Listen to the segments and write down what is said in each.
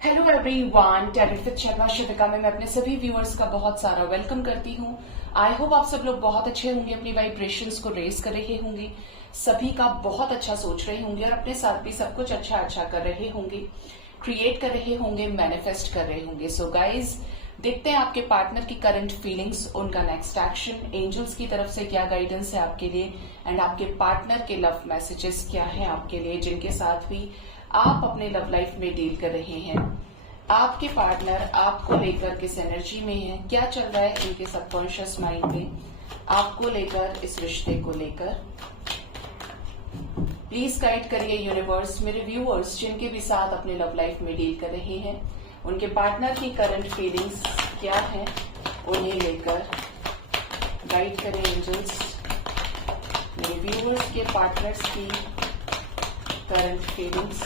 Hello everyone, terrific Sharma शिविका में मैं अपने सभी व्यूअर्स का बहुत सारा वेलकम करती हूँ। आई होप आप सब लोग बहुत अच्छे होंगे, अपनी वाइब्रेशंस को रेज कर रहे होंगे, सभी का बहुत अच्छा सोच रहे होंगे और अपने साथ भी सब कुछ अच्छा अच्छा कर रहे होंगे, क्रिएट कर रहे होंगे, मैनिफेस्ट कर रहे होंगे। सो गाइज, देखते हैं आपके पार्टनर की करंट फीलिंग्स, उनका नेक्स्ट एक्शन, एंजल्स की तरफ से क्या गाइडेंस है आपके लिए एंड आपके पार्टनर के लव मैसेजेस क्या है आपके लिए, जिनके साथ भी आप अपने लव लाइफ में डील कर रहे हैं। आपके पार्टनर आपको लेकर किस एनर्जी में है, क्या चल रहा है इनके सबकॉन्शियस माइंड में आपको लेकर, इस रिश्ते को लेकर। प्लीज गाइड करिए यूनिवर्स मेरे व्यूअर्स जिनके भी साथ अपने लव लाइफ में डील कर रहे हैं, उनके पार्टनर की करंट फीलिंग्स क्या है, उन्हें लेकर गाइड करें एंजल्स। मेरे व्यूअर्स के पार्टनर्स की करंट फीलिंग्स,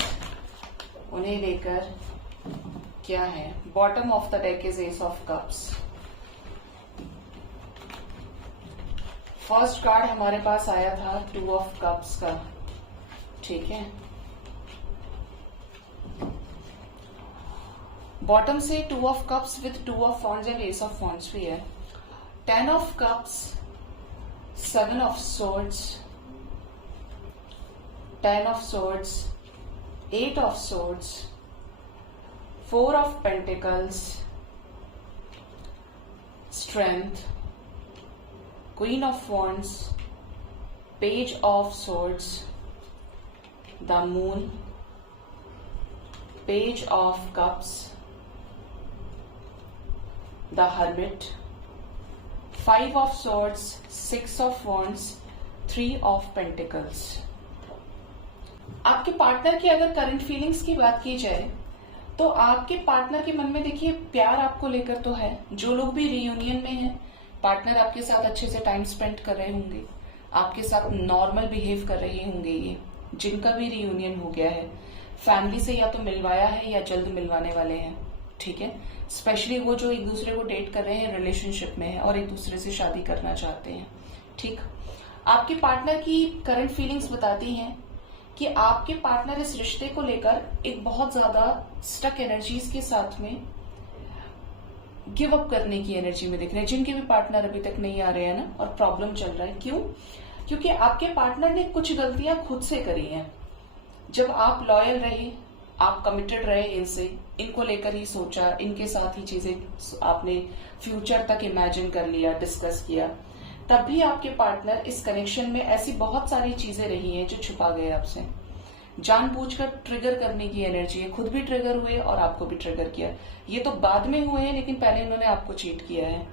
उन्हें लेकर क्या है। Bottom of the deck is S of cups. First card हमारे पास आया था टू ऑफ कप्स का, ठीक है। बॉटम से two of cups with two of wands and S of wands भी है। 10 of cups, 7 of swords, 10 of swords, 8 of swords, 4 of pentacles, strength, queen of wands, page of swords, the moon, page of cups, the hermit, 5 of swords, 6 of wands, 3 of pentacles। आपके partner की अगर current feelings की बात की जाए तो आपके partner के मन में देखिए प्यार आपको लेकर तो है। जो लोग भी रियूनियन में हैं, पार्टनर आपके साथ अच्छे से टाइम स्पेंड कर रहे होंगे, आपके साथ नॉर्मल बिहेव कर रहे होंगे। ये जिनका भी रियूनियन हो गया है, फैमिली से या तो मिलवाया है या जल्द मिलवाने वाले हैं, ठीक है। स्पेशली वो जो एक दूसरे को डेट कर रहे हैं, रिलेशनशिप में है और एक दूसरे से शादी करना चाहते हैं, ठीक। आपके पार्टनर की करंट फीलिंग्स बताती हैं कि आपके पार्टनर इस रिश्ते को लेकर एक बहुत ज्यादा स्टक एनर्जीज के साथ में गिव अप करने की एनर्जी में दिख रहे हैं। जिनके भी पार्टनर अभी तक नहीं आ रहे हैं ना, और प्रॉब्लम चल रहा है, क्यों? क्योंकि आपके पार्टनर ने कुछ गलतियां खुद से करी हैं। जब आप लॉयल रहे, आप कमिटेड रहे इनसे, इनको लेकर ही सोचा, इनके साथ ही चीजें आपने फ्यूचर तक इमेजिन कर लिया, डिस्कस किया, तब भी आपके पार्टनर इस कनेक्शन में ऐसी बहुत सारी चीजें रही हैं जो छुपा गए आपसे। जानबूझकर ट्रिगर करने की एनर्जी है, खुद भी ट्रिगर हुए और आपको भी ट्रिगर किया। ये तो बाद में हुए हैं, लेकिन पहले इन्होंने आपको चीट किया है,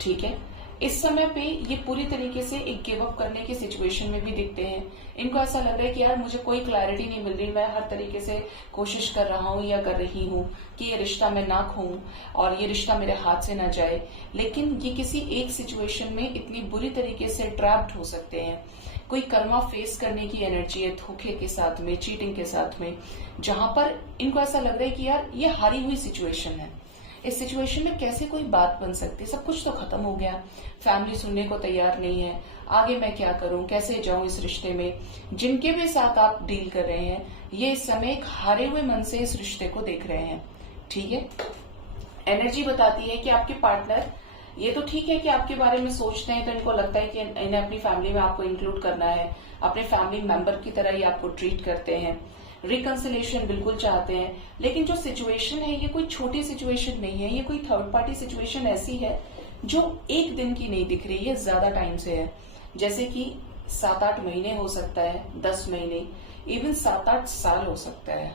ठीक है। इस समय पे ये पूरी तरीके से एक गिव अप करने की सिचुएशन में भी दिखते हैं। इनको ऐसा लग रहा है कि यार मुझे कोई क्लैरिटी नहीं मिल रही, मैं हर तरीके से कोशिश कर रहा हूं या कर रही हूं कि ये रिश्ता मैं ना खोऊं और ये रिश्ता मेरे हाथ से ना जाए, लेकिन ये किसी एक सिचुएशन में इतनी बुरी तरीके से ट्रैप्ड हो सकते हैं। कोई कर्मा फेस करने की एनर्जी है, धोखे के साथ में, चीटिंग के साथ में, जहां पर इनको ऐसा लग रहा है कि यार ये हारी हुई सिचुएशन है। इस सिचुएशन में कैसे कोई बात बन सकती है? सब कुछ तो खत्म हो गया, फैमिली सुनने को तैयार नहीं है, आगे मैं क्या करूं, कैसे जाऊं इस रिश्ते में। जिनके भी साथ आप डील कर रहे हैं, ये इस समय एक हारे हुए मन से इस रिश्ते को देख रहे हैं, ठीक है। एनर्जी बताती है कि आपके पार्टनर, ये तो ठीक है कि आपके बारे में सोचते हैं, तो इनको लगता है कि इन्हें अपनी फैमिली में आपको इंक्लूड करना है, अपने फैमिली मेंबर की तरह ही आपको ट्रीट करते हैं, रिकंसिलेशन बिल्कुल चाहते हैं। लेकिन जो सिचुएशन है, ये कोई छोटी सिचुएशन नहीं है, ये कोई थर्ड पार्टी सिचुएशन ऐसी है जो एक दिन की नहीं दिख रही है, ज्यादा टाइम से है। जैसे कि 7-8 महीने हो सकता है, 10 महीने, इवन 7-8 साल हो सकता है,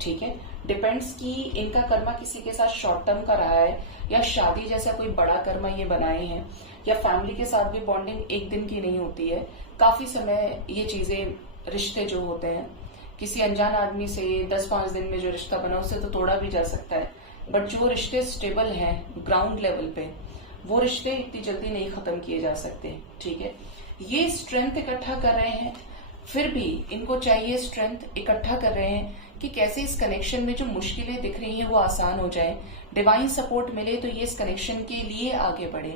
ठीक है। डिपेंड्स कि इनका कर्मा किसी के साथ शॉर्ट टर्म का रहा है या शादी जैसा कोई बड़ा कर्मा ये बनाए हैं, या फैमिली के साथ भी बॉन्डिंग एक दिन की नहीं होती है, काफी समय ये चीजें, रिश्ते जो होते हैं, किसी अनजान आदमी से 10-5 दिन में जो रिश्ता बना उससे तो तोड़ा भी जा सकता है, बट जो रिश्ते स्टेबल हैं ग्राउंड लेवल पे, वो रिश्ते इतनी जल्दी नहीं खत्म किए जा सकते, ठीक है। ये स्ट्रेंथ इकट्ठा कर रहे हैं, फिर भी इनको चाहिए स्ट्रेंथ इकट्ठा कर रहे हैं कि कैसे इस कनेक्शन में जो मुश्किलें दिख रही हैं वो आसान हो जाए, डिवाइन सपोर्ट मिले तो ये इस कनेक्शन के लिए आगे बढ़े,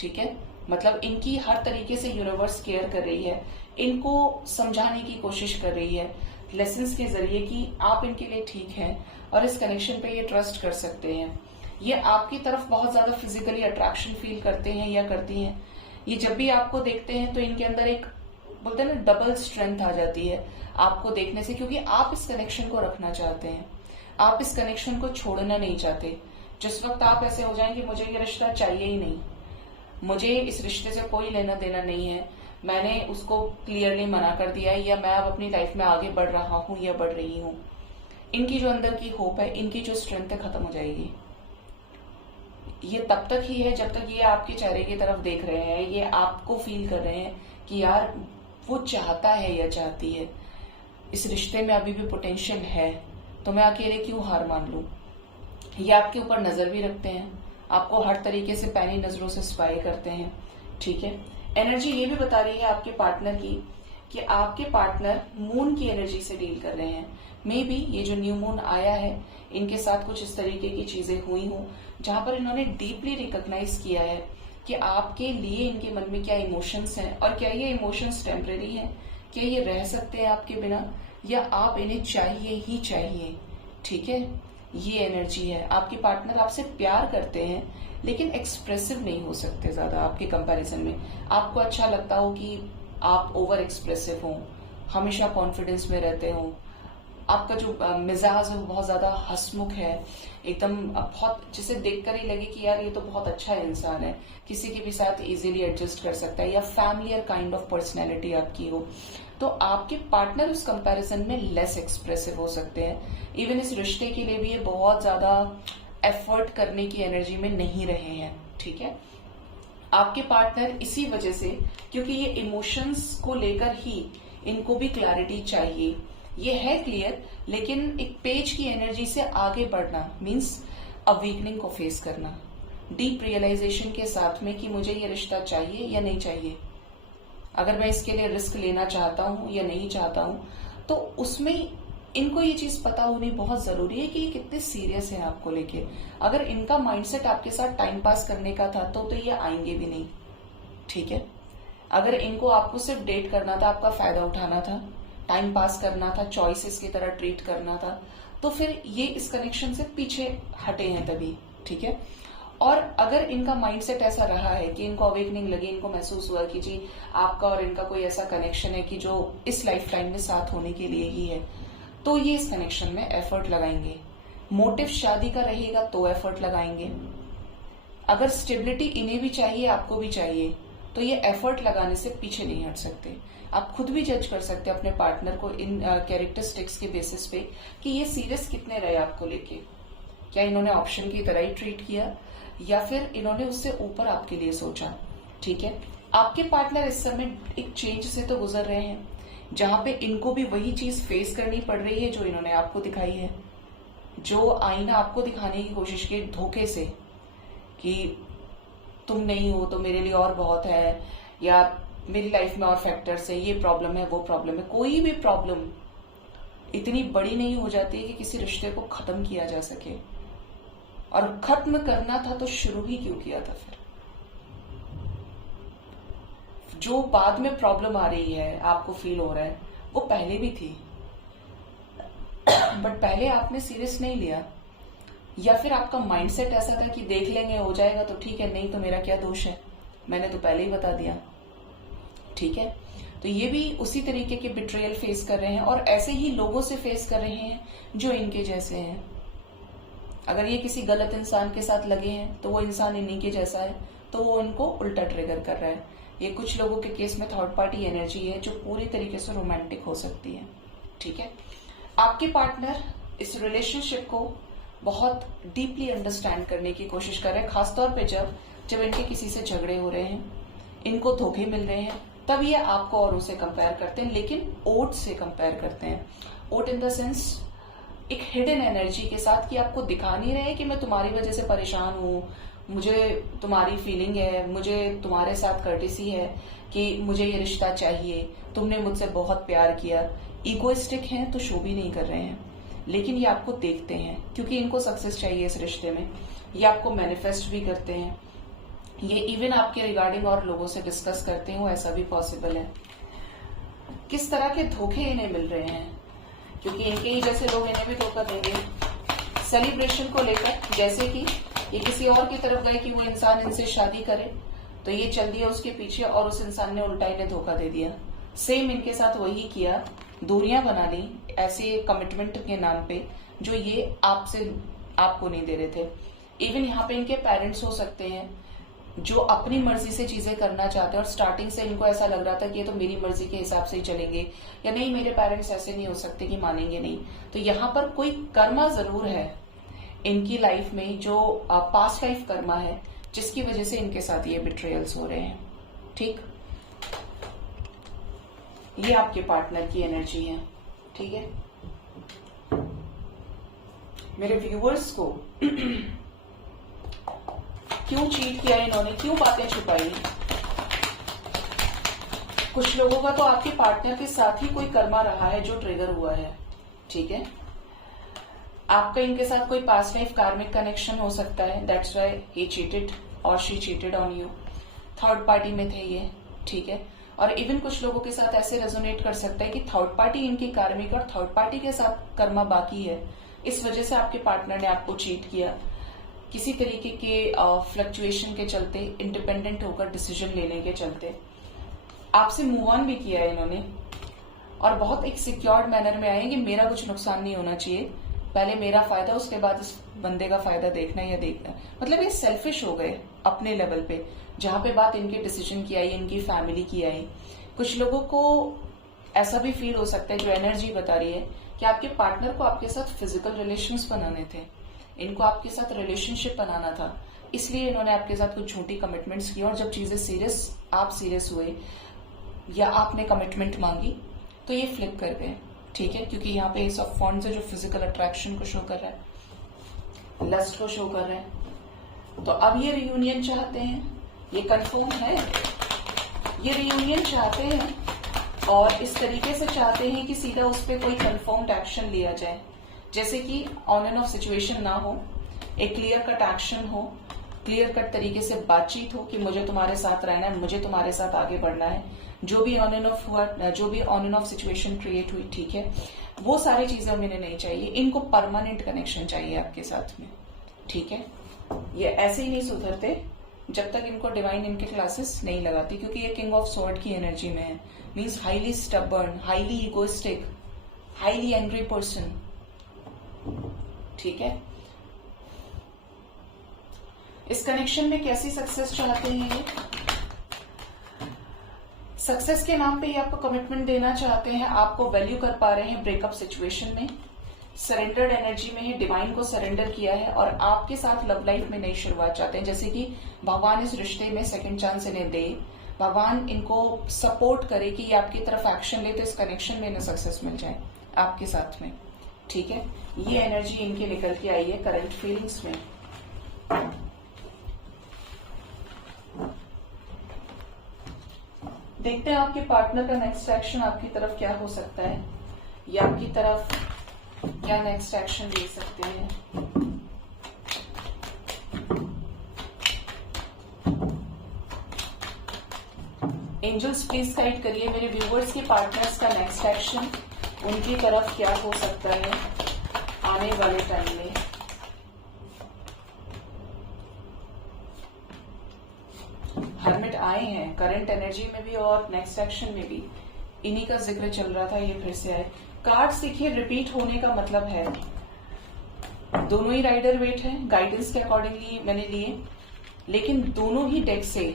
ठीक है। मतलब इनकी हर तरीके से यूनिवर्स केयर कर रही है, इनको समझाने की कोशिश कर रही है लेसन्स के जरिए कि आप इनके लिए ठीक हैं, और इस कनेक्शन पे ये ट्रस्ट कर सकते हैं। ये आपकी तरफ बहुत ज्यादा फिजिकली अट्रैक्शन फील करते हैं या करती हैं। ये जब भी आपको देखते हैं तो इनके अंदर एक बोलते हैं ना डबल स्ट्रेंथ आ जाती है आपको देखने से, क्योंकि आप इस कनेक्शन को रखना चाहते हैं, आप इस कनेक्शन को छोड़ना नहीं चाहते। जिस वक्त आप ऐसे हो जाएंगे मुझे ये रिश्ता चाहिए ही नहीं, मुझे इस रिश्ते से कोई लेना देना नहीं है, मैंने उसको क्लियरली मना कर दिया है, या मैं अब अपनी लाइफ में आगे बढ़ रहा हूं या बढ़ रही हूं, इनकी जो अंदर की होप है, इनकी जो स्ट्रेंथ है खत्म हो जाएगी। ये तब तक ही है जब तक ये आपके चेहरे की तरफ देख रहे हैं, ये आपको फील कर रहे हैं कि यार वो चाहता है या चाहती है, इस रिश्ते में अभी भी पोटेंशियल है, तो मैं अकेले क्यों हार मान लूं। ये आपके ऊपर नजर भी रखते हैं, आपको हर तरीके से पैनी नजरों से स्पाई करते हैं। ठीक है, एनर्जी ये भी बता रही है आपके पार्टनर की कि आपके पार्टनर मून की एनर्जी से डील कर रहे हैं। मे बी ये जो न्यू मून आया है इनके साथ कुछ इस तरीके की चीजें हुई हों जहां पर इन्होंने डीपली रिकॉग्नाइज किया है कि आपके लिए इनके मन में क्या इमोशंस हैं, और क्या ये इमोशंस टेम्परेरी हैं, क्या ये रह सकते हैं आपके बिना, या आप इन्हें चाहिए ही चाहिए। ठीक है, ये एनर्जी है। आपके पार्टनर आपसे प्यार करते हैं लेकिन एक्सप्रेसिव नहीं हो सकते ज्यादा आपके कंपैरिजन में। आपको अच्छा लगता हो कि आप ओवर एक्सप्रेसिव हो, हमेशा कॉन्फिडेंस में रहते हो, आपका जो मिजाज है वो बहुत ज्यादा हंसमुख है, एकदम बहुत जिसे देखकर ही लगे कि यार ये तो बहुत अच्छा इंसान है, किसी के भी साथ इजीली एडजस्ट कर सकता है, या फैमिलियर काइंड ऑफ पर्सनैलिटी आपकी हो, तो आपके पार्टनर उस कंपैरिजन में लेस एक्सप्रेसिव हो सकते हैं। इवन इस रिश्ते के लिए भी ये बहुत ज्यादा एफर्ट करने की एनर्जी में नहीं रहे हैं। ठीक है, आपके पार्टनर इसी वजह से, क्योंकि ये इमोशंस को लेकर ही इनको भी क्लैरिटी चाहिए, ये है क्लियर, लेकिन एक पेज की एनर्जी से आगे बढ़ना मीन्स अवीकनिंग को फेस करना, डीप रियलाइजेशन के साथ में कि मुझे ये रिश्ता चाहिए या नहीं चाहिए, अगर मैं इसके लिए रिस्क लेना चाहता हूं या नहीं चाहता हूं, तो उसमें इनको ये चीज पता होनी बहुत जरूरी है कि ये कितने सीरियस है आपको लेके। अगर इनका माइंडसेट आपके साथ टाइम पास करने का था तो ये आएंगे भी नहीं। ठीक है, अगर इनको आपको सिर्फ डेट करना था, आपका फायदा उठाना था, टाइम पास करना था, चॉइसेस की तरह ट्रीट करना था, तो फिर ये इस कनेक्शन से पीछे हटे हैं तभी। ठीक है, और अगर इनका माइंडसेट ऐसा रहा है कि इनको अवेकनिंग लगी, इनको महसूस हुआ कि जी आपका और इनका कोई ऐसा कनेक्शन है कि जो इस लाइफ टाइम में साथ होने के लिए ही है, तो ये इस कनेक्शन में एफर्ट लगाएंगे। मोटिव शादी का रहेगा तो एफर्ट लगाएंगे। अगर स्टेबिलिटी इन्हें भी चाहिए, आपको भी चाहिए, तो ये एफर्ट लगाने से पीछे नहीं हट सकते। आप खुद भी जज कर सकते हैं अपने पार्टनर को इन कैरेक्टरिस्टिक्स के बेसिस पे कि ये सीरियस कितने रहे आपको लेके, क्या इन्होंने ऑप्शन की तरह ही ट्रीट किया या फिर इन्होंने उससे ऊपर आपके लिए सोचा। ठीक है, आपके पार्टनर इस समय एक चेंज से तो गुजर रहे हैं जहां पे इनको भी वही चीज फेस करनी पड़ रही है जो इन्होंने आपको दिखाई है, जो आईना आपको दिखाने की कोशिश की धोखे से कि तुम नहीं हो तो मेरे लिए और बहुत है, या मेरी लाइफ में और फैक्टर्स है, ये प्रॉब्लम है वो प्रॉब्लम है। कोई भी प्रॉब्लम इतनी बड़ी नहीं हो जाती है कि किसी रिश्ते को खत्म किया जा सके, और खत्म करना था तो शुरू ही क्यों किया था। फिर जो बाद में प्रॉब्लम आ रही है आपको फील हो रहा है वो पहले भी थी, बट पहले आपने सीरियस नहीं लिया, या फिर आपका माइंडसेट ऐसा था कि देख लेंगे हो जाएगा तो ठीक है, नहीं तो मेरा क्या दोष है, मैंने तो पहले ही बता दिया। ठीक है, तो ये भी उसी तरीके के बिट्रेयल फेस कर रहे हैं और ऐसे ही लोगों से फेस कर रहे हैं जो इनके जैसे हैं। अगर ये किसी गलत इंसान के साथ लगे हैं तो वो इंसान इन्हीं के जैसा है, तो वो इनको उल्टा ट्रिगर कर रहा है। ये कुछ लोगों के केस में थर्ड पार्टी एनर्जी है जो पूरी तरीके से रोमांटिक हो सकती है। ठीक है, आपके पार्टनर इस रिलेशनशिप को बहुत डीपली अंडरस्टैंड करने की कोशिश कर रहे हैं, खासतौर पे जब इनके किसी से झगड़े हो रहे हैं, इनको धोखे मिल रहे हैं, तब ये आपको और उसे कंपेयर करते हैं, लेकिन ओट से कंपेयर करते हैं। ओट इन द सेंस एक हिडन एनर्जी के साथ कि आपको दिखा नहीं रहे कि मैं तुम्हारी वजह से परेशान हूं, मुझे तुम्हारी फीलिंग है, मुझे तुम्हारे साथ कर्टेसी है कि मुझे ये रिश्ता चाहिए, तुमने मुझसे बहुत प्यार किया। ईगोइस्टिक हैं तो शो भी नहीं कर रहे हैं, लेकिन ये आपको देखते हैं क्योंकि इनको सक्सेस चाहिए इस रिश्ते में। ये आपको मैनिफेस्ट भी करते हैं, ये इवन आपके रिगार्डिंग और लोगों से डिस्कस करते हो, ऐसा भी पॉसिबल है। किस तरह के धोखे इन्हें मिल रहे हैं, क्योंकि इनके ही जैसे लोग इन्हें भी धोखा देंगे। सेलिब्रेशन को लेकर, जैसे कि ये किसी और की तरफ गए कि वो इंसान इनसे शादी करे, तो ये चल दिया उसके पीछे और उस इंसान ने उल्टा इन्हें धोखा दे दिया। सेम इनके साथ वही किया, दूरियां बना ली ऐसे कमिटमेंट के नाम पे जो ये आपको नहीं दे रहे थे। इवन यहाँ पे इनके पेरेंट्स हो सकते हैं जो अपनी मर्जी से चीजें करना चाहते हैं और स्टार्टिंग से इनको ऐसा लग रहा था कि ये तो मेरी मर्जी के हिसाब से ही चलेंगे, या नहीं मेरे पेरेंट्स ऐसे नहीं हो सकते कि मानेंगे नहीं। तो यहाँ पर कोई कर्मा जरूर है इनकी लाइफ में, जो पास्ट लाइफ कर्मा है, जिसकी वजह से इनके साथ ये बिट्रेयल्स हो रहे हैं। ठीक, ये आपके पार्टनर की एनर्जी है। ठीक है, मेरे व्यूअर्स को क्यों चीट किया इन्होंने, क्यों बातें छुपाई? कुछ लोगों का तो आपके पार्टनर के साथ ही कोई कर्मा रहा है जो ट्रिगर हुआ है। ठीक है, आपका इनके साथ कोई पास्ट लाइफ कार्मिक कनेक्शन हो सकता है, दैट्स व्हाई ही चीटेड और she cheated on you. Third party में थे ये। ठीक है, और इवन कुछ लोगों के साथ ऐसे रेजोनेट कर सकता है कि थर्ड पार्टी इनकी कार्मिक और थर्ड पार्टी के साथ कर्मा बाकी है, इस वजह से आपके पार्टनर ने आपको चीट किया। किसी तरीके के फ्लक्चुएशन के चलते, इंडिपेंडेंट होकर डिसीजन लेने के चलते आपसे मूव ऑन भी किया है इन्होंने, और बहुत एक सिक्योर्ड मैनर में आए कि मेरा कुछ नुकसान नहीं होना चाहिए, पहले मेरा फायदा उसके बाद इस बंदे का फायदा देखना या देखना। मतलब ये सेल्फिश हो गए अपने लेवल पे, जहां पे बात इनके डिसीजन की आई, इनकी फैमिली की आई। कुछ लोगों को ऐसा भी फील हो सकता है, जो एनर्जी बता रही है कि आपके पार्टनर को आपके साथ फिजिकल रिलेशंस बनाने थे, इनको आपके साथ रिलेशनशिप बनाना था, इसलिए इन्होंने आपके साथ कुछ झूठी कमिटमेंट्स की। और जब चीजें आप सीरियस हुए या आपने कमिटमेंट मांगी तो ये फ्लिप कर गए। ठीक है, क्योंकि यहाँ पे एस ऑफ वॉन्ड्स है जो फिजिकल अट्रैक्शन को शो कर रहा है, लस्ट को शो कर रहा है। तो अब ये रियूनियन चाहते हैं, ये कंफर्म है, ये रियूनियन चाहते हैं और इस तरीके से चाहते हैं कि सीधा उस पर कोई कंफर्म्ड एक्शन लिया जाए, जैसे कि ऑन एंड ऑफ सिचुएशन ना हो, एक क्लियर कट एक्शन हो, क्लियर कट तरीके से बातचीत हो कि मुझे तुम्हारे साथ रहना है, मुझे तुम्हारे साथ आगे बढ़ना है। जो भी ऑन एंड ऑफ हुआ, जो भी on end of situation create हुई, ठीक है, वो सारी चीजें इन्हें नहीं चाहिए। इनको परमानेंट कनेक्शन चाहिए आपके साथ में। ठीक है, ये ऐसे ही नहीं सुधरते जब तक इनको डिवाइन इनके क्लासेस नहीं लगाती, क्योंकि ये किंग ऑफ स्वॉर्ड की एनर्जी में है। Means highly stubborn, highly egoistic, highly angry person. ठीक है, इस कनेक्शन में कैसी सक्सेस चाहते हैं ये? सक्सेस के नाम पे ये आपको कमिटमेंट देना चाहते हैं, आपको वैल्यू कर पा रहे हैं ब्रेकअप सिचुएशन में, सरेंडर्ड एनर्जी में है, डिवाइन को सरेंडर किया है और आपके साथ लव लाइफ में नई शुरुआत चाहते हैं। जैसे कि भगवान इस रिश्ते में सेकंड चांस इन्हें दे, भगवान इनको सपोर्ट करे कि ये आपकी तरफ एक्शन ले, तो इस कनेक्शन में इन्हें सक्सेस मिल जाए आपके साथ में। ठीक है, ये एनर्जी इनकी निकल के आई है करंट फीलिंग्स में। देखते हैं आपके पार्टनर का नेक्स्ट एक्शन आपकी तरफ क्या हो सकता है, या आपकी तरफ क्या नेक्स्ट एक्शन ले सकते हैं। एंजल्स प्लीज गाइड करिए मेरे व्यूवर्स के पार्टनर्स का नेक्स्ट एक्शन उनकी तरफ क्या हो सकता है आने वाले टाइम में। हर्मिट आए हैं करंट एनर्जी में भी और नेक्स्ट एक्शन में भी, इन्हीं का जिक्र चल रहा था, ये फिर से आए। कार्ड्स देखिए रिपीट होने का मतलब है दोनों ही राइडर वेट है, गाइडेंस के अकॉर्डिंगली मैंने लिए, लेकिन दोनों ही डेक से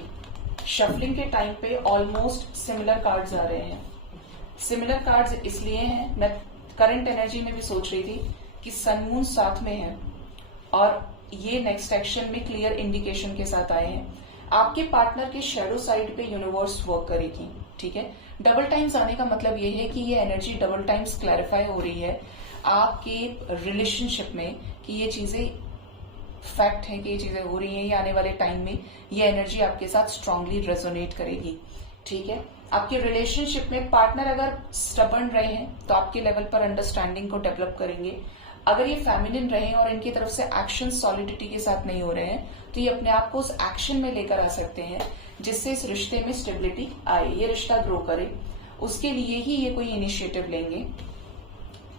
शफलिंग के टाइम पे ऑलमोस्ट सिमिलर कार्ड्स आ रहे हैं। सिमिलर कार्ड्स इसलिए हैं, मैं करंट एनर्जी में भी सोच रही थी कि सन मून साथ में है और ये नेक्स्ट एक्शन में क्लियर इंडिकेशन के साथ आए हैं। आपके पार्टनर के शेडो साइड पे यूनिवर्स वर्क करेगी। ठीक है, डबल टाइम्स आने का मतलब ये है कि ये एनर्जी डबल टाइम्स क्लैरिफाई हो रही है आपके रिलेशनशिप में कि ये चीजें फैक्ट है कि ये चीजें हो रही हैं, ये आने वाले टाइम में ये एनर्जी आपके साथ स्ट्रांगली रेजोनेट करेगी। ठीक है, आपके रिलेशनशिप में पार्टनर अगर स्टबर्न रहे हैं तो आपके लेवल पर अंडरस्टैंडिंग को डेवलप करेंगे। अगर ये फेमिनिन रहे और इनकी तरफ से एक्शन सॉलिडिटी के साथ नहीं हो रहे हैं तो ये अपने आप को उस एक्शन में लेकर आ सकते हैं जिससे इस रिश्ते में स्टेबिलिटी आए, ये रिश्ता ग्रो करे। उसके लिए ही ये कोई इनिशिएटिव लेंगे।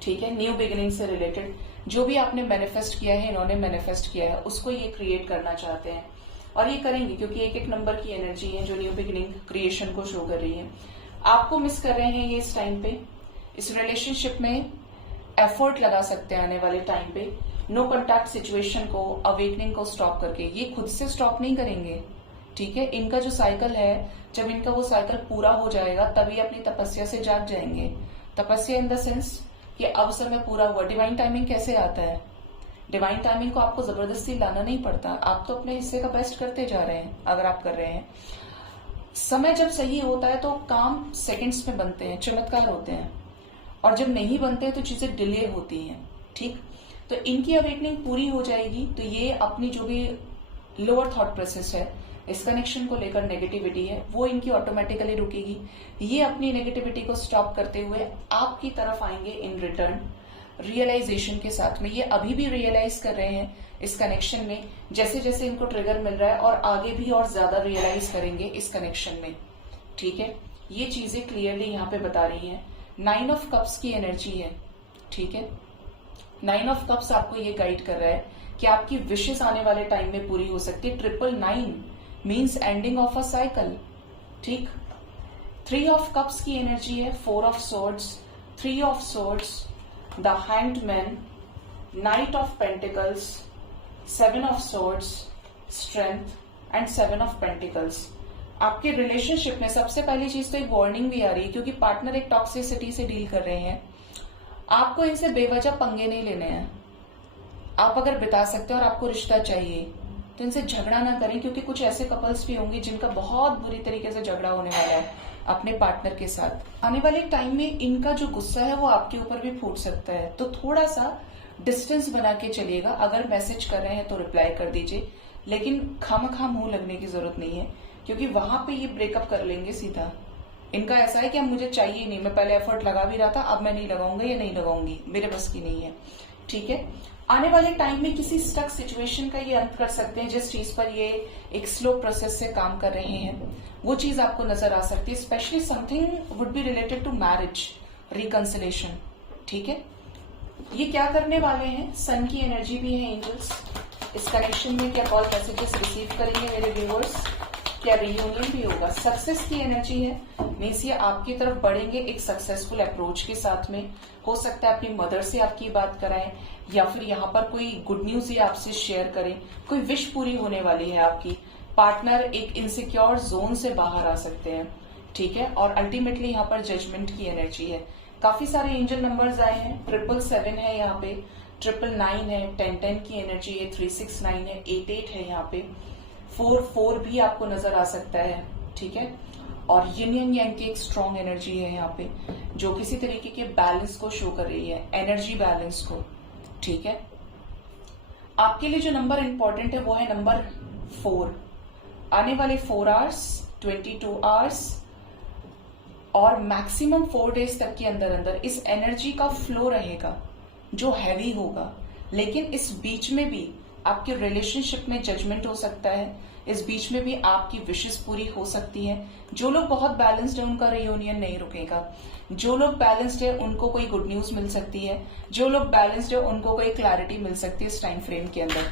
ठीक है, न्यू बिगिनिंग से रिलेटेड जो भी आपने मैनिफेस्ट किया है, इन्होंने मैनिफेस्ट किया है, उसको ये क्रिएट करना चाहते हैं और ये करेंगे, क्योंकि एक एक नंबर की एनर्जी है जो न्यू बिगिनिंग क्रिएशन को शो कर रही है। आपको मिस कर रहे हैं ये इस टाइम पे, इस रिलेशनशिप में एफर्ट लगा सकते हैं आने वाले टाइम पे। नो कॉन्टैक्ट सिचुएशन को, अवेकनिंग को स्टॉप करके, ये खुद से स्टॉप नहीं करेंगे, ठीक है। इनका जो साइकिल है, जब इनका वो साइकिल पूरा हो जाएगा तभी अपनी तपस्या से जाग जाएंगे। तपस्या इन द सेंस कि अब समय पूरा हुआ। डिवाइन टाइमिंग कैसे आता है? डिवाइन टाइमिंग को आपको जबरदस्ती लाना नहीं पड़ता, आप तो अपने हिस्से का बेस्ट करते जा रहे हैं। अगर आप कर रहे हैं, समय जब सही होता है तो काम सेकंड्स में बनते हैं, चमत्कार होते हैं, और जब नहीं बनते हैं तो चीजें डिले होती हैं, ठीक। तो इनकी अवेकनिंग पूरी हो जाएगी तो ये अपनी जो भी लोअर थॉट प्रोसेस है, इस कनेक्शन को लेकर नेगेटिविटी है, वो इनकी ऑटोमेटिकली रुकेगी। ये अपनी नेगेटिविटी को स्टॉप करते हुए आपकी तरफ आएंगे इन रिटर्न, रियलाइजेशन के साथ में। ये अभी भी रियलाइज कर रहे हैं इस कनेक्शन में, जैसे जैसे इनको ट्रिगर मिल रहा है, और आगे भी और ज्यादा रियलाइज करेंगे इस कनेक्शन में, ठीक है। ये चीजें क्लियरली यहाँ पे बता रही हैं। 9 ऑफ कप्स की एनर्जी है, ठीक है। 9 ऑफ कप्स आपको ये गाइड कर रहा है कि आपकी विशेष आने वाले टाइम में पूरी हो सकती है। 999 means ending of a cycle, ठीक। 3 ऑफ कप्स की एनर्जी है, 4 of swords, 3 of swords, the hanged man, night of pentacles, 7 of swords, strength and 7 of pentacles. आपके रिलेशनशिप में सबसे पहली चीज तो एक वार्निंग भी आ रही है, क्योंकि पार्टनर एक टॉक्सिसिटी से डील कर रहे हैं। आपको इनसे बेवजह पंगे नहीं लेने हैं। आप अगर बिता सकते हो और आपको रिश्ता चाहिए तो इनसे झगड़ा ना करें, क्योंकि कुछ ऐसे कपल्स भी होंगे जिनका बहुत बुरी तरीके से झगड़ा होने वाला है अपने पार्टनर के साथ। आने वाले टाइम में इनका जो गुस्सा है वो आपके ऊपर भी फूट सकता है, तो थोड़ा सा डिस्टेंस बना के चलिएगा। अगर मैसेज कर रहे हैं तो रिप्लाई कर दीजिए, लेकिन खामखा मुंह लगने की जरूरत नहीं है, क्योंकि वहां पे ये ब्रेकअप कर लेंगे सीधा। इनका ऐसा है कि अब मुझे चाहिए नहीं, मैं पहले एफर्ट लगा भी रहा था, अब मैं नहीं लगाऊंगा या नहीं लगाऊंगी, मेरे बस की नहीं है, ठीक है। आने वाले टाइम में किसी स्टक सिचुएशन का ये अंत कर सकते हैं, जिस चीज पर ये एक स्लो प्रोसेस से काम कर रहे हैं, वो चीज आपको नजर आ सकती है। Specially something would be related to marriage, reconciliation, ठीक है। ये क्या करने वाले हैं? सन की एनर्जी भी है एंजल्स। इस कनेक्शन में क्या कॉल मैसेजेस रिसीव करेंगे मेरे व्यूअर्स? क्या रियूनियन भी होगा? सक्सेस की एनर्जी है, मीन्स ये आपकी तरफ बढ़ेंगे एक सक्सेसफुल अप्रोच के साथ में। हो सकता है अपनी मदर से आपकी बात कराएं, या फिर यहाँ पर कोई गुड न्यूज ही आपसे शेयर करें, कोई विश पूरी होने वाली है आपकी। पार्टनर एक इनसिक्योर जोन से बाहर आ सकते हैं, ठीक है। और अल्टीमेटली यहाँ पर जजमेंट की एनर्जी है। काफी सारे एंजल नंबर्स आए हैं, 777 है यहाँ पे, 999 है, 1010 की एनर्जी है, 369 है, 88 है यहाँ पे, 44 भी आपको नजर आ सकता है, ठीक है। और यूनियन यांग की एक स्ट्रॉन्ग एनर्जी है यहाँ पे, जो किसी तरीके के बैलेंस को शो कर रही है, एनर्जी बैलेंस को, ठीक है। आपके लिए जो नंबर इंपॉर्टेंट है वो है नंबर 4। आने वाले 4 आवर्स, 22 आवर्स और मैक्सिमम 4 डेज तक के अंदर अंदर इस एनर्जी का फ्लो रहेगा जो हैवी होगा। लेकिन इस बीच में भी आपके रिलेशनशिप में जजमेंट हो सकता है, इस बीच में भी आपकी विशेष पूरी हो सकती है। जो लोग बहुत बैलेंस्ड है उनका रियूनियन नहीं रुकेगा, जो लोग बैलेंस्ड है उनको कोई गुड न्यूज मिल सकती है, जो लोग बैलेंस्ड है उनको कोई क्लैरिटी मिल सकती है इस टाइम फ्रेम के अंदर।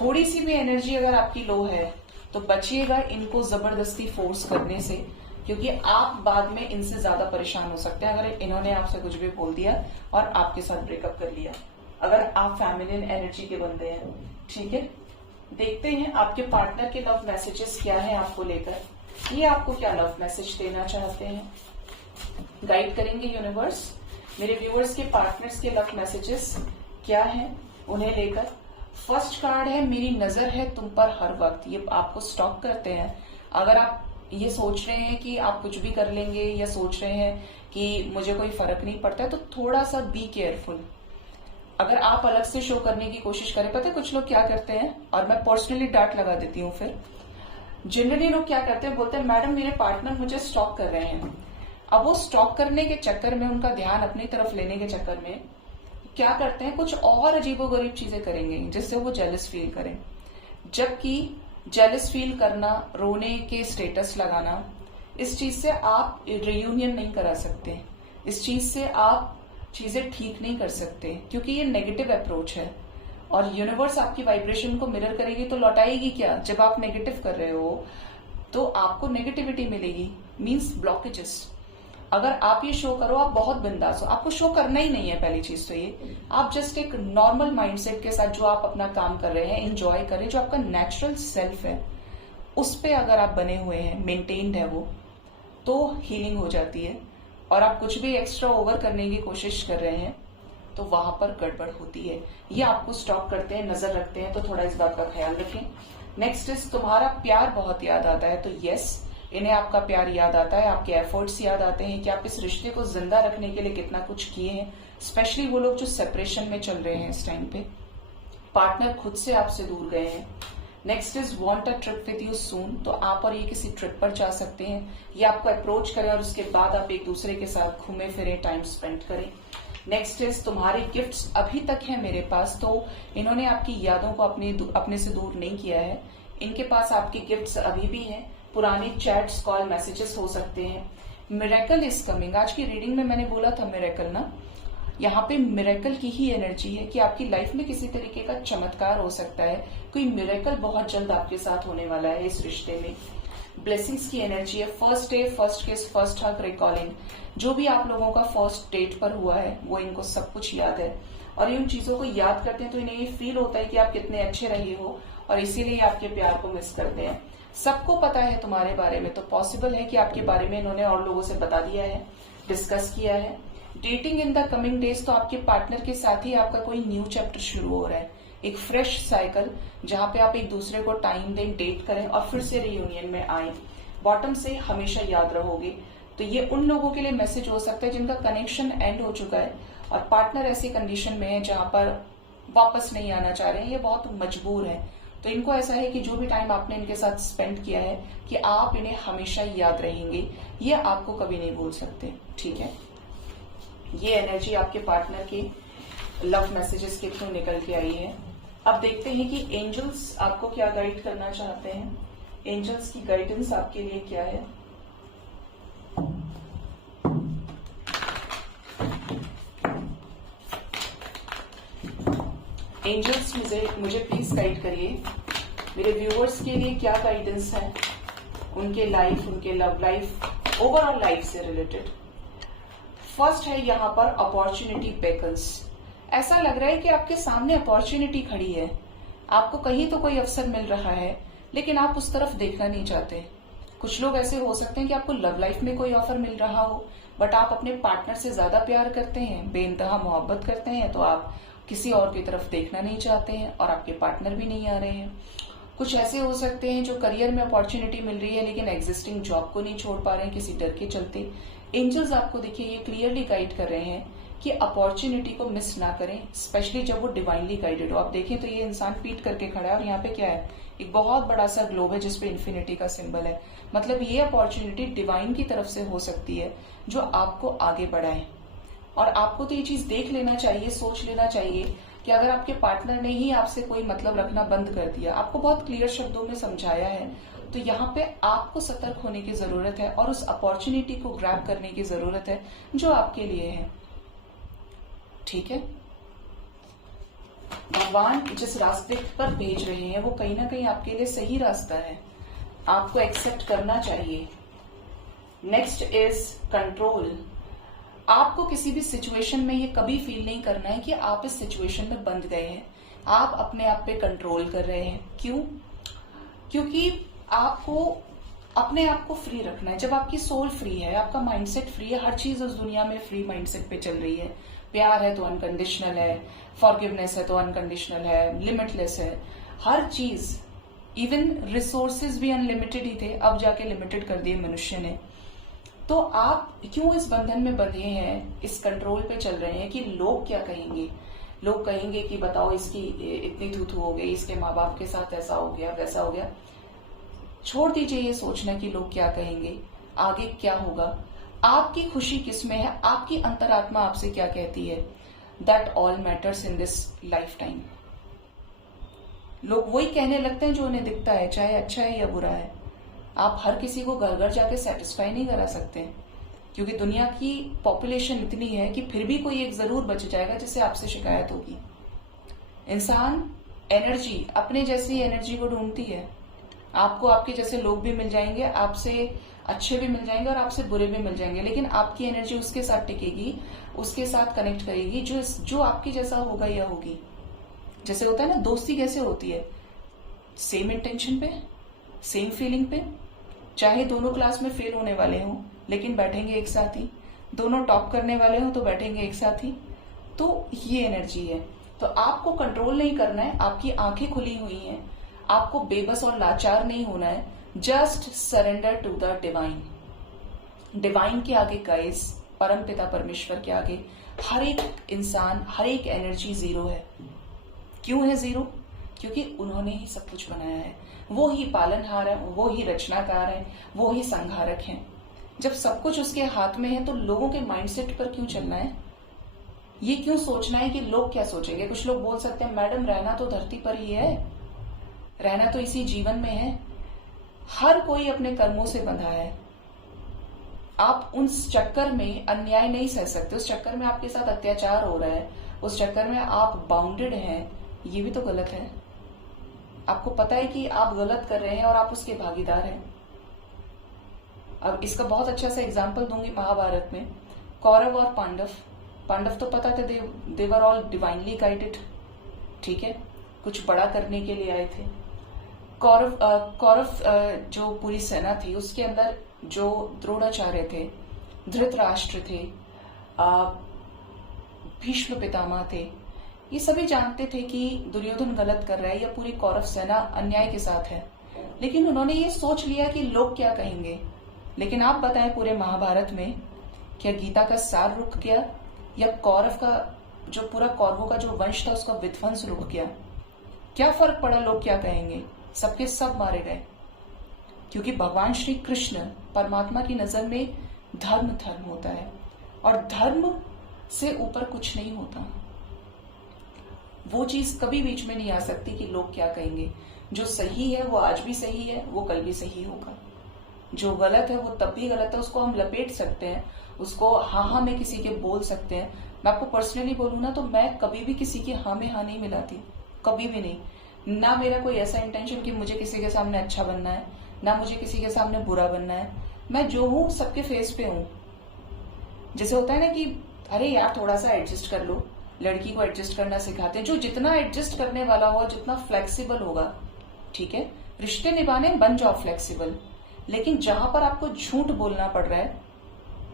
थोड़ी सी भी एनर्जी अगर आपकी लो है तो बचिएगा इनको जबरदस्ती फोर्स करने से, क्योंकि आप बाद में इनसे ज्यादा परेशान हो सकते हैं अगर इन्होंने आपसे कुछ भी बोल दिया और आपके साथ ब्रेकअप कर लिया, अगर आप फेमिनिन एनर्जी के बंदे हैं, ठीक है। देखते हैं आपके पार्टनर के लव मैसेजेस क्या है आपको लेकर, ये आपको क्या लव मैसेज देना चाहते हैं, गाइड करेंगे यूनिवर्स। मेरे व्यूअर्स के पार्टनर्स के लव मैसेजेस क्या है उन्हें लेकर। फर्स्ट कार्ड है मेरी नजर है तुम पर हर वक्त, ये आपको स्टॉप करते हैं। अगर आप ये सोच रहे हैं कि आप कुछ भी कर लेंगे या सोच रहे हैं कि मुझे कोई फर्क नहीं पड़ता है, तो थोड़ा सा बी केयरफुल। अगर आप अलग से शो करने की कोशिश करें, पता है कुछ लोग क्या करते हैं, और मैं पर्सनली डांट लगा देती हूँ फिर। जनरली लोग क्या करते हैं, बोलते हैं मैडम मेरे पार्टनर मुझे स्टॉक कर रहे हैं। अब वो स्टॉक करने के चक्कर में, उनका ध्यान अपनी तरफ लेने के चक्कर में क्या करते हैं, कुछ और अजीबोगरीब चीजें करेंगे जिससे वो जेलस फील करें। जबकि जेलस फील करना, रोने के स्टेटस लगाना, इस चीज से आप रियूनियन नहीं करा सकते। इस चीज से आप चीजें ठीक नहीं कर सकते, क्योंकि ये नेगेटिव अप्रोच है और यूनिवर्स आपकी वाइब्रेशन को मिरर करेगी तो लौटाएगी क्या। जब आप नेगेटिव कर रहे हो तो आपको नेगेटिविटी मिलेगी, मींस ब्लॉकेजेस। अगर आप ये शो करो आप बहुत बिंदास हो, आपको शो करना ही नहीं है। पहली चीज तो ये, आप जस्ट एक नॉर्मल माइंडसेट के साथ जो आप अपना काम कर रहे हैं एंजॉय करें, जो आपका नेचुरल सेल्फ है उस पे अगर आप बने हुए हैं, मेंटेन्ड है वो, तो हीलिंग हो जाती है। और आप कुछ भी एक्स्ट्रा ओवर करने की कोशिश कर रहे हैं तो वहां पर गड़बड़ होती है। ये आपको स्टॉप करते हैं, नजर रखते हैं, तो थोड़ा इस बात का ख्याल रखें। नेक्स्ट इज तुम्हारा प्यार बहुत याद आता है, तो यस, इन्हें आपका प्यार याद आता है, आपके एफर्ट्स याद आते हैं कि आप इस रिश्ते को जिंदा रखने के लिए कितना कुछ किए हैं। स्पेशली वो लोग जो सेपरेशन में चल रहे हैं इस टाइम पे, पार्टनर खुद से आपसे दूर गए हैं। Next is want a trip with you soon, तो आप और ये किसी ट्रिप पर जा सकते हैं। ये आपको अप्रोच करें और उसके बाद आप एक दूसरे के साथ घूमे फिरे, टाइम स्पेंड करें। नेक्स्ट इज तुम्हारे गिफ्ट्स अभी तक हैं मेरे पास, तो इन्होंने आपकी यादों को अपने से दूर नहीं किया है। इनके पास आपके गिफ्ट्स अभी भी हैं, पुराने चैट्स, कॉल, मैसेजेस हो सकते हैं। मिरेकल इज कमिंग, आज की रीडिंग में मैंने बोला था मिरेकल ना, यहाँ पे मिरेकल की ही एनर्जी है कि आपकी लाइफ में किसी तरीके का चमत्कार हो सकता है, कोई मिरेकल बहुत जल्द आपके साथ होने वाला है इस रिश्ते में। ब्लेसिंग्स की एनर्जी है, फर्स्ट डे, फर्स्ट किस, फर्स्ट हग, रिकॉलिंग, जो भी आप लोगों का फर्स्ट डेट पर हुआ है वो इनको सब कुछ याद है। और इन चीजों को याद करते हैं तो इन्हें ये फील होता है कि आप कितने अच्छे रहे हो और इसीलिए आपके प्यार को मिस करते हैं। सबको पता है तुम्हारे बारे में, तो पॉसिबल है कि आपके बारे में इन्होंने और लोगों से बता दिया है, डिस्कस किया है। Dating in the coming days, तो आपके पार्टनर के साथ ही आपका कोई न्यू चैप्टर शुरू हो रहा है, एक फ्रेश साइकिल जहां पे आप एक दूसरे को टाइम दें, डेट करें और फिर से रियूनियन में आए। बॉटम से हमेशा याद रहोगे, तो ये उन लोगों के लिए मैसेज हो सकता है जिनका कनेक्शन एंड हो चुका है और पार्टनर ऐसी कंडीशन में है जहां पर वापस नहीं आना चाह रहे हैं, ये बहुत मजबूर है। तो इनको ऐसा है कि जो भी टाइम आपने इनके साथ स्पेंड किया है कि आप इन्हें हमेशा याद रहेंगे, ये आपको कभी नहीं भूल सकते। ठीक है, ये एनर्जी आपके पार्टनर की लव मैसेजेस के थ्रू निकल के आई है। अब देखते हैं कि एंजल्स आपको क्या गाइड करना चाहते हैं, एंजल्स की गाइडेंस आपके लिए क्या है। एंजल्स मुझे प्लीज गाइड करिए, मेरे व्यूअर्स के लिए क्या गाइडेंस है, उनके लाइफ, उनके लव लाइफ, ओवरऑल लाइफ से रिलेटेड। फर्स्ट है यहाँ पर अपॉर्चुनिटी बेकन्स, ऐसा लग रहा है कि आपके सामने अपॉर्चुनिटी खड़ी है, आपको कहीं तो कोई अवसर मिल रहा है लेकिन आप उस तरफ देखना नहीं चाहते। कुछ लोग ऐसे हो सकते हैं कि आपको लव लाइफ में कोई ऑफर मिल रहा हो बट आप अपने पार्टनर से ज्यादा प्यार करते हैं, बेइंतहा मोहब्बत करते हैं, तो आप किसी और की तरफ देखना नहीं चाहते हैं और आपके पार्टनर भी नहीं आ रहे हैं। कुछ ऐसे हो सकते हैं जो करियर में अपॉर्चुनिटी मिल रही है लेकिन एग्जिस्टिंग जॉब को नहीं छोड़ पा रहे हैं किसी डर के चलते। एंजल्स आपको देखिए ये क्लियरली गाइड कर रहे हैं कि अपॉर्चुनिटी को मिस ना करें, स्पेशली जब वो डिवाइनली गाइडेड हो। आप देखें तो ये इंसान पीट करके खड़ा है और यहाँ पे क्या है, एक बहुत बड़ा सा ग्लोब है जिसपे इन्फिनिटी का सिंबल है। मतलब ये अपॉर्चुनिटी डिवाइन की तरफ से हो सकती है जो आपको आगे बढ़ाए। और आपको तो ये चीज देख लेना चाहिए, सोच लेना चाहिए कि अगर आपके पार्टनर ने ही आपसे कोई मतलब रखना बंद कर दिया, आपको बहुत क्लियर शब्दों में समझाया है, तो यहाँ पे आपको सतर्क होने की जरूरत है और उस अपॉर्चुनिटी को ग्रैब करने की जरूरत है जो आपके लिए है। ठीक है, भगवान जिस रास्ते पर भेज रहे हैं वो कहीं ना कहीं आपके लिए सही रास्ता है, आपको एक्सेप्ट करना चाहिए। नेक्स्ट इज कंट्रोल, आपको किसी भी सिचुएशन में ये कभी फील नहीं करना है कि आप इस सिचुएशन में बंध गए हैं, आप अपने आप पे कंट्रोल कर रहे हैं। क्यों? क्योंकि आपको अपने आप को फ्री रखना है। जब आपकी सोल फ्री है, आपका माइंडसेट फ्री है, हर चीज उस दुनिया में फ्री माइंडसेट पे चल रही है। प्यार है तो अनकंडीशनल है, फॉरगिवनेस है तो अनकंडीशनल है, लिमिटलेस है, हर चीज, इवन रिसोर्सेज भी अनलिमिटेड ही थे, अब जाके लिमिटेड कर दिए मनुष्य ने। तो आप क्यों इस बंधन में बंधे हैं, इस कंट्रोल पे चल रहे हैं कि लोग क्या कहेंगे। लोग कहेंगे कि बताओ इसकी इतनी थू हो गई, इसके माँ बाप के साथ ऐसा हो गया, वैसा हो गया। छोड़ दीजिए ये सोचना कि लोग क्या कहेंगे, आगे क्या होगा। आपकी खुशी किसमें है, आपकी अंतरात्मा आपसे क्या कहती है, that all matters in this life time. लोग वही कहने लगते हैं जो उन्हें दिखता है, चाहे अच्छा है या बुरा है। आप हर किसी को घर घर जाके सेटिस्फाई नहीं करा सकते। क्योंकि दुनिया की पॉपुलेशन इतनी है कि फिर भी कोई एक जरूर बच जाएगा जिससे आपसे शिकायत होगी। इंसान एनर्जी, अपने जैसी एनर्जी को ढूंढती है। आपको आपके जैसे लोग भी मिल जाएंगे, आपसे अच्छे भी मिल जाएंगे और आपसे बुरे भी मिल जाएंगे, लेकिन आपकी एनर्जी उसके साथ टिकेगी, उसके साथ कनेक्ट करेगी जो आपके जैसा होगा या होगी। जैसे होता है ना, दोस्ती कैसे होती है, सेम इंटेंशन पे, सेम फीलिंग पे। चाहे दोनों क्लास में फेल होने वाले हों लेकिन बैठेंगे एक साथ ही, दोनों टॉप करने वाले हों तो बैठेंगे एक साथ ही। तो ये एनर्जी है। तो आपको कंट्रोल नहीं करना है, आपकी आंखें खुली हुई हैं, आपको बेबस और लाचार नहीं होना है। Just surrender to the divine. Divine के आगे गाइस, परम पिता परमेश्वर के आगे हर एक इंसान, हर एक एनर्जी जीरो है। क्यों है जीरो? क्योंकि उन्होंने ही सब कुछ बनाया है, वो ही पालनहार है, वो ही रचनाकार है, वो ही संहारक है। जब सब कुछ उसके हाथ में है तो लोगों के माइंडसेट पर क्यों चलना है? ये क्यों सोचना है कि लोग क्या सोचेंगे? कुछ लोग बोल सकते हैं मैडम रहना तो धरती पर ही है, रहना तो इसी जीवन में है। हर कोई अपने कर्मों से बंधा है। आप उस चक्कर में अन्याय नहीं सह सकते, उस चक्कर में आपके साथ अत्याचार हो रहा है, उस चक्कर में आप बाउंडेड हैं, ये भी तो गलत है। आपको पता है कि आप गलत कर रहे हैं और आप उसके भागीदार हैं। अब इसका बहुत अच्छा सा एग्जाम्पल दूंगी। महाभारत में कौरव और पांडव तो पता थे, देवर ऑल डिवाइनली गाइडेड, ठीक है, कुछ बड़ा करने के लिए आए थे। कौरव जो पूरी सेना थी उसके अंदर जो द्रोणाचार्य थे, धृतराष्ट्र थे, भीष्म पितामह थे, ये सभी जानते थे कि दुर्योधन गलत कर रहा है या पूरी कौरव सेना अन्याय के साथ है, लेकिन उन्होंने ये सोच लिया कि लोग क्या कहेंगे। लेकिन आप बताएं, पूरे महाभारत में क्या गीता का सार रुक गया या कौरव का जो पूरा कौरवों का जो वंश था उसका विध्वंस रुक गया? क्या फर्क पड़ा लोग क्या कहेंगे? सबके सब मारे गए, क्योंकि भगवान श्री कृष्ण परमात्मा की नजर में धर्म होता है और धर्म से ऊपर कुछ नहीं होता। वो चीज कभी बीच में नहीं आ सकती कि लोग क्या कहेंगे। जो सही है वो आज भी सही है, वो कल भी सही होगा। जो गलत है वो तब भी गलत है, उसको हम लपेट सकते हैं, उसको हाँ में किसी के बोल सकते हैं। मैं आपको पर्सनली बोलूँ ना तो मैं कभी भी किसी की हाँ में हाँ नहीं मिलाती, कभी भी नहीं। ना मेरा कोई ऐसा इंटेंशन कि मुझे किसी के सामने अच्छा बनना है, ना मुझे किसी के सामने बुरा बनना है। मैं जो हूँ सबके फेस पे हूँ। जैसे होता है ना कि अरे यार थोड़ा सा एडजस्ट कर लो, लड़की को एडजस्ट करना सिखाते हैं। जो जितना एडजस्ट करने वाला होगा, जितना फ्लेक्सिबल होगा, ठीक है, रिश्ते निभाने बन जाओ फ्लेक्सिबल। लेकिन जहां पर आपको झूठ बोलना पड़ रहा है,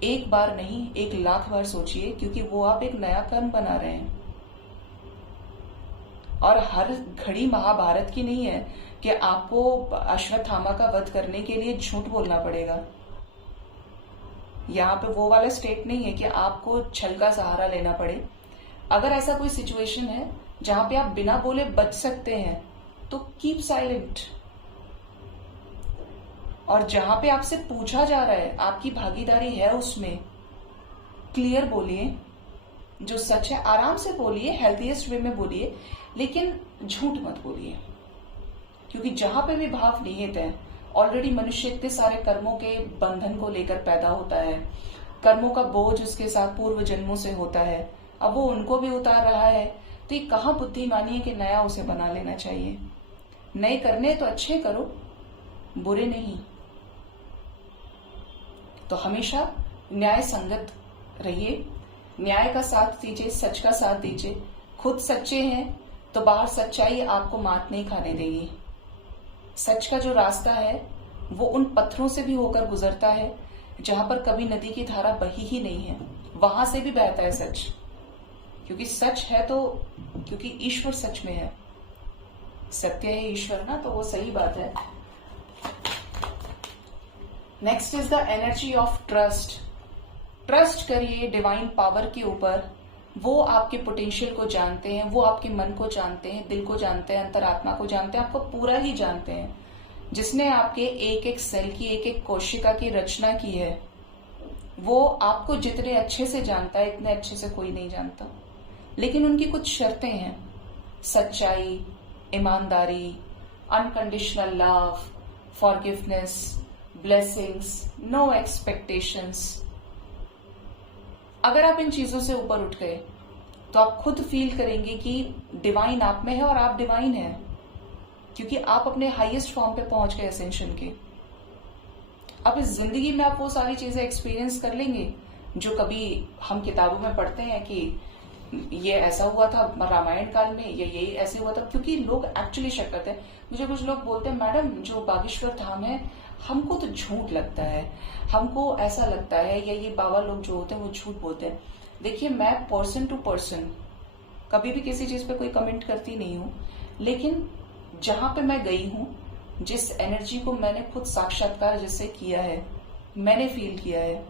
एक बार नहीं 1,00,000 बार सोचिए, क्योंकि वो आप एक नया कर्म बना रहे हैं। और हर घड़ी महाभारत की नहीं है कि आपको अश्वत्थामा का वध करने के लिए झूठ बोलना पड़ेगा। यहाँ पे वो वाला स्टेट नहीं है कि आपको छल का सहारा लेना पड़े। अगर ऐसा कोई सिचुएशन है जहां पे आप बिना बोले बच सकते हैं तो कीप साइलेंट। और जहां पे आपसे पूछा जा रहा है, आपकी भागीदारी है उसमें, क्लियर बोलिए। जो सच है आराम से बोलिए, हेल्थीएस्ट वे में बोलिए, लेकिन झूठ मत बोलिए। क्योंकि जहां पे भी भाव निहित है, ऑलरेडी मनुष्य इतने सारे कर्मों के बंधन को लेकर पैदा होता है, कर्मों का बोझ उसके साथ पूर्व जन्मों से होता है, अब वो उनको भी उतार रहा है। तो ये कहाँ बुद्धिमानी है कि नया उसे बना लेना चाहिए। नए करने तो अच्छे करो, बुरे नहीं। तो हमेशा न्याय संगत रहिए, न्याय का साथ दीजिए, सच का साथ दीजिए। खुद सच्चे हैं तो बाहर सच्चाई आपको मात नहीं खाने देगी। सच का जो रास्ता है वो उन पत्थरों से भी होकर गुजरता है जहां पर कभी नदी की धारा बही ही नहीं है, वहां से भी बहता है सच। क्योंकि सच है तो, क्योंकि ईश्वर सच में है, सत्य है ईश्वर ना, तो वो सही बात है। Next is the energy of trust. Trust करिए डिवाइन पावर के ऊपर। वो आपके पोटेंशियल को जानते हैं, वो आपके मन को जानते हैं, दिल को जानते हैं, अंतरात्मा को जानते हैं, आपको पूरा ही जानते हैं। जिसने आपके एक एक सेल की, एक एक कोशिका की रचना की है, वो आपको जितने अच्छे से जानता है इतने अच्छे से कोई नहीं जानता। लेकिन उनकी कुछ शर्तें हैं, सच्चाई, ईमानदारी, unconditional love, forgiveness, blessings, no expectations. अगर आप इन चीजों से ऊपर उठ गए तो आप खुद फील करेंगे कि डिवाइन आप में है और आप डिवाइन है, क्योंकि आप अपने हाईएस्ट फॉर्म पे पहुंच गए असेंशन के। अब इस जिंदगी में आप वो सारी चीजें एक्सपीरियंस कर लेंगे जो कभी हम किताबों में पढ़ते हैं कि ये ऐसा हुआ था रामायण काल में, ये यही ऐसे हुआ था, क्योंकि लोग एक्चुअली शक करते हैं। मुझे कुछ लोग बोलते हैं मैडम जो बागेश्वर धाम है हमको तो झूठ लगता है, हमको ऐसा लगता है, या ये बाबा लोग जो होते हैं वो झूठ बोलते हैं। देखिए मैं पर्सन टू पर्सन कभी भी किसी चीज पे कोई कमेंट करती नहीं हूँ, लेकिन जहां पे मैं गई हूँ, जिस एनर्जी को मैंने खुद साक्षात्कार जिससे किया है, मैंने फील किया है,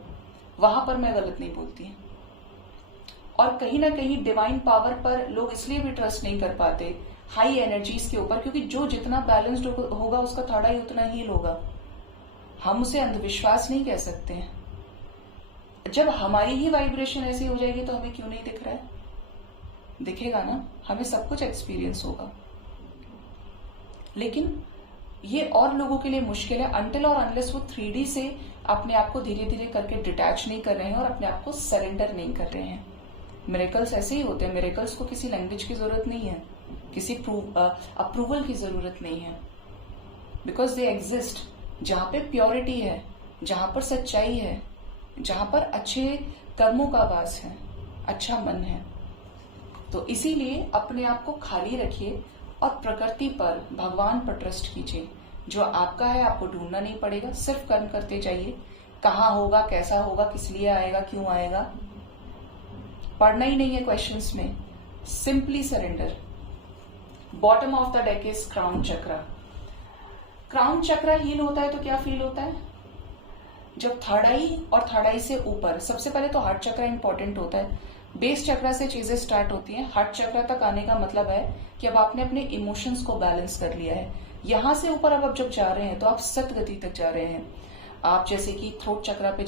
वहां पर मैं गलत नहीं बोलती। और कहीं ना कहीं डिवाइन पावर पर लोग इसलिए भी ट्रस्ट नहीं कर पाते हाई एनर्जीज के ऊपर, क्योंकि जो जितना बैलेंस्ड होगा उसका थोड़ा ही उतना हील होगा। हम उसे अंधविश्वास नहीं कह सकते हैं। जब हमारी ही वाइब्रेशन ऐसी हो जाएगी तो हमें क्यों नहीं दिख रहा है? दिखेगा ना, हमें सब कुछ एक्सपीरियंस होगा। लेकिन ये और लोगों के लिए मुश्किल है अनटिल और अनलेस वो 3D से अपने आप को धीरे धीरे करके डिटैच नहीं कर रहे हैं और अपने आप को सरेंडर नहीं कर रहे हैं। मिरेकल्स ऐसे ही होते हैं। मिरेकल्स को किसी लैंग्वेज की जरूरत नहीं है, किसी अप्रूवल की जरूरत नहीं है, बिकॉज दे एग्जिस्ट। जहां पे प्योरिटी है, जहां पर सच्चाई है, जहां पर अच्छे कर्मों का वास है, अच्छा मन है, तो इसीलिए अपने आप को खाली रखिए और प्रकृति पर, भगवान पर ट्रस्ट कीजिए। जो आपका है आपको ढूंढना नहीं पड़ेगा, सिर्फ कर्म करते जाइए। कहाँ होगा, कैसा होगा, किस लिए आएगा, क्यों आएगा, पढ़ना ही नहीं है क्वेश्चंस में। Simply surrender. Bottom of the deck is crown चक्र। क्राउन चक्र हील होता है तो क्या फील होता है? जब थर्ड आई और थर्ड आई से ऊपर, सबसे पहले तो हार्ट चक्र इंपॉर्टेंट होता है। बेस चक्र से चीजें स्टार्ट होती हैं। हार्ट चक्र तक आने का मतलब है कि अब आपने अपने इमोशंस को बैलेंस कर लिया है। यहां से ऊपर अब आप जब जा रहे हैं तो आप सतगति तक जा रहे हैं। आप जैसे कि थ्रोट चक्र पे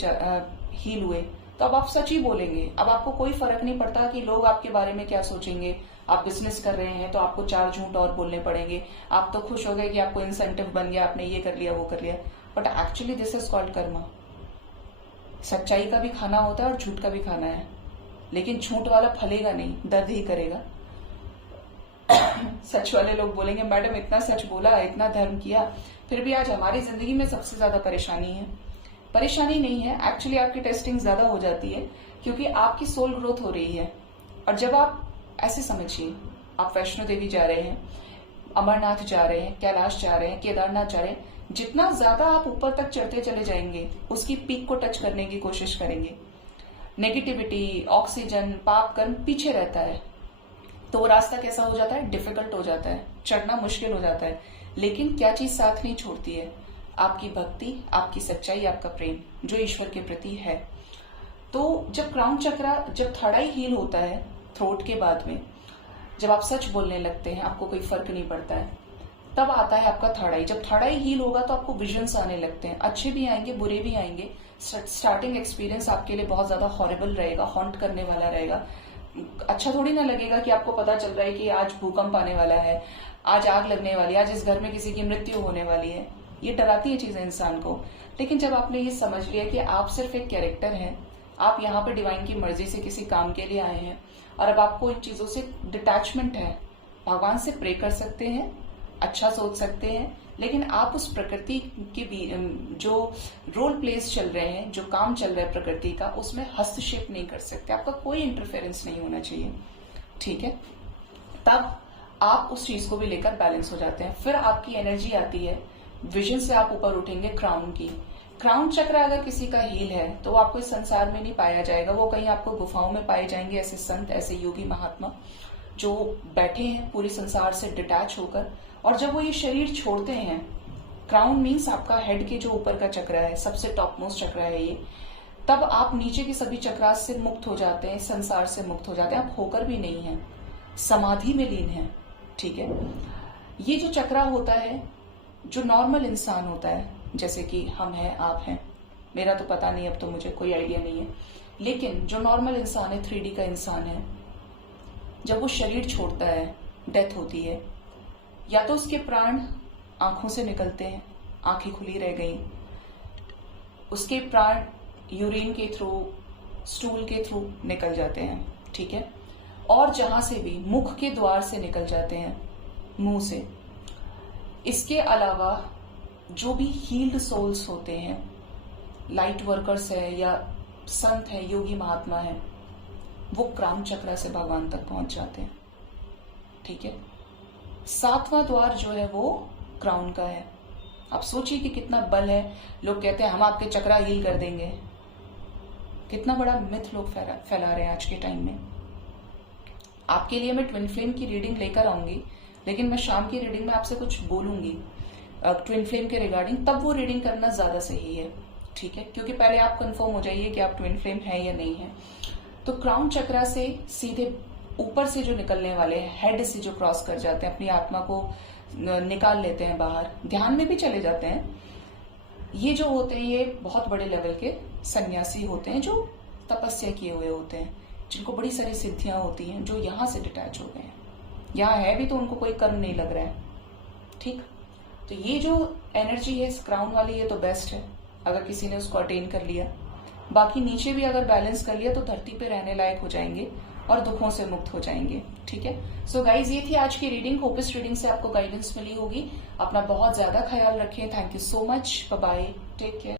हील हुए तो अब आप सच ही बोलेंगे। अब आपको कोई फर्क नहीं पड़ता कि लोग आपके बारे में क्या सोचेंगे। आप बिजनेस कर रहे हैं तो आपको 4 झूठ और बोलने पड़ेंगे। आप तो खुश हो गए कि आपको इंसेंटिव बन गया, आपने ये कर लिया, वो कर लिया, but actually this is called Karma. सच्चाई का भी खाना होता है और झूठ का भी खाना है, लेकिन झूठ वाला फलेगा नहीं, दर्द ही करेगा। सच वाले लोग बोलेंगे मैडम इतना सच बोला, इतना धर्म किया, फिर भी आज हमारी जिंदगी में सबसे ज्यादा परेशानी है। परेशानी नहीं है, एक्चुअली आपकी टेस्टिंग ज्यादा हो जाती है क्योंकि आपकी सोल ग्रोथ हो रही है। और जब आप ऐसे समझिए, आप वैष्णो देवी जा रहे हैं, अमरनाथ जा रहे हैं, कैलाश जा रहे हैं, केदारनाथ जा रहे हैं, जितना ज्यादा आप ऊपर तक चढ़ते चले जाएंगे उसकी पीक को टच करने की कोशिश करेंगे। नेगेटिविटी, ऑक्सीजन, पाप कर्म पीछे रहता है, तो वो रास्ता कैसा हो जाता है? डिफिकल्ट हो जाता है, चढ़ना मुश्किल हो जाता है। लेकिन क्या चीज साथ नहीं छोड़ती है? आपकी भक्ति, आपकी सच्चाई, आपका प्रेम जो ईश्वर के प्रति है। तो जब क्राउन चक्र, जब थर्ड आई हील होता है थ्रोट के बाद में, जब आप सच बोलने लगते हैं, आपको कोई फर्क नहीं पड़ता है, तब आता है आपका थर्ड आई। जब थर्ड आई हील होगा तो आपको विजन्स आने लगते हैं, अच्छे भी आएंगे, बुरे भी आएंगे। स्टार्टिंग एक्सपीरियंस आपके लिए बहुत ज्यादा हॉरिबल रहेगा, हॉन्ट करने वाला रहेगा। अच्छा थोड़ी ना लगेगा कि आपको पता चल रहा है कि आज भूकंप आने वाला है, आज आग लगने वाली है, आज इस घर में किसी की मृत्यु होने वाली है। ये डराती है चीजें इंसान को। लेकिन जब आपने ये समझ लिया कि आप सिर्फ एक कैरेक्टर हैं, आप यहाँ पे डिवाइन की मर्जी से किसी काम के लिए आए हैं, और अब आपको इन चीजों से डिटैचमेंट है, भगवान से प्रे कर सकते हैं, अच्छा सोच सकते हैं, लेकिन आप उस प्रकृति के भी जो रोल प्लेस चल रहे हैं, जो काम चल रहा है प्रकृति का, उसमें हस्तक्षेप नहीं कर सकते। आपका कोई इंटरफेरेंस नहीं होना चाहिए, ठीक है? तब आप उस चीज को भी लेकर बैलेंस हो जाते हैं। फिर आपकी एनर्जी आती है, विजन से आप ऊपर उठेंगे क्राउन की। क्राउन चक्र अगर किसी का हील है तो वो आपको इस संसार में नहीं पाया जाएगा, वो कहीं आपको गुफाओं में पाए जाएंगे। ऐसे संत, ऐसे योगी महात्मा जो बैठे हैं पूरे संसार से डिटैच होकर, और जब वो ये शरीर छोड़ते हैं, क्राउन मीन्स आपका हेड के जो ऊपर का चक्र है, सबसे टॉप मोस्ट चक्र है ये, तब आप नीचे के सभी चक्रास से मुक्त हो जाते हैं, संसार से मुक्त हो जाते हैं। आप होकर भी नहीं है, समाधि में लीन है, ठीक है? ये जो चक्र होता है, जो नॉर्मल इंसान होता है, जैसे कि हम हैं, आप हैं, मेरा तो पता नहीं, अब तो मुझे कोई आइडिया नहीं है, लेकिन जो नॉर्मल इंसान है, 3D का इंसान है, जब वो शरीर छोड़ता है, डेथ होती है, या तो उसके प्राण आंखों से निकलते हैं, आंखें खुली रह गई, उसके प्राण यूरिन के थ्रू, स्टूल के थ्रू निकल जाते हैं, ठीक है। और जहां से भी मुख के द्वार से निकल जाते हैं, मुंह से। इसके अलावा जो भी हील्ड सोल्स होते हैं, लाइट वर्कर्स है या संत है, योगी महात्मा है, वो क्राउन चक्रा से भगवान तक पहुंच जाते हैं, ठीक है। 7वां द्वार जो है वो क्राउन का है। आप सोचिए कि कितना बल है। लोग कहते हैं हम आपके चक्रा हील कर देंगे, कितना बड़ा मिथ लोग फैला रहे हैं आज के टाइम में। आपके लिए मैं ट्विन फ्लेम की रीडिंग लेकर आऊंगी, लेकिन मैं शाम की रीडिंग में आपसे कुछ बोलूंगी ट्विन फ्लेम के रिगार्डिंग, तब वो रीडिंग करना ज्यादा सही है, ठीक है। क्योंकि पहले आप कंफर्म हो जाइए कि आप ट्विन फ्लेम है या नहीं है। तो क्राउन चक्रा से सीधे ऊपर से जो निकलने वाले हेड से जो क्रॉस कर जाते हैं, अपनी आत्मा को निकाल लेते हैं बाहर, ध्यान में भी चले जाते हैं, ये जो होते हैं ये बहुत बड़े लेवल के सन्यासी होते हैं, जो तपस्या किए हुए होते हैं, जिनको बड़ी सारी सिद्धियां होती हैं, जो यहाँ से डिटैच हो गए हैं। यहाँ है भी तो उनको कोई कर्म नहीं लग रहा है, ठीक। तो ये जो एनर्जी है इस क्राउन वाली, ये तो बेस्ट है अगर किसी ने उसको अटेन कर लिया। बाकी नीचे भी अगर बैलेंस कर लिया तो धरती पे रहने लायक हो जाएंगे और दुखों से मुक्त हो जाएंगे, ठीक है। सो गाइज, ये थी आज की रीडिंग। होप इस रीडिंग से आपको गाइडेंस मिली होगी। अपना बहुत ज्यादा ख्याल रखें। Thank you so much. Bye bye, take care.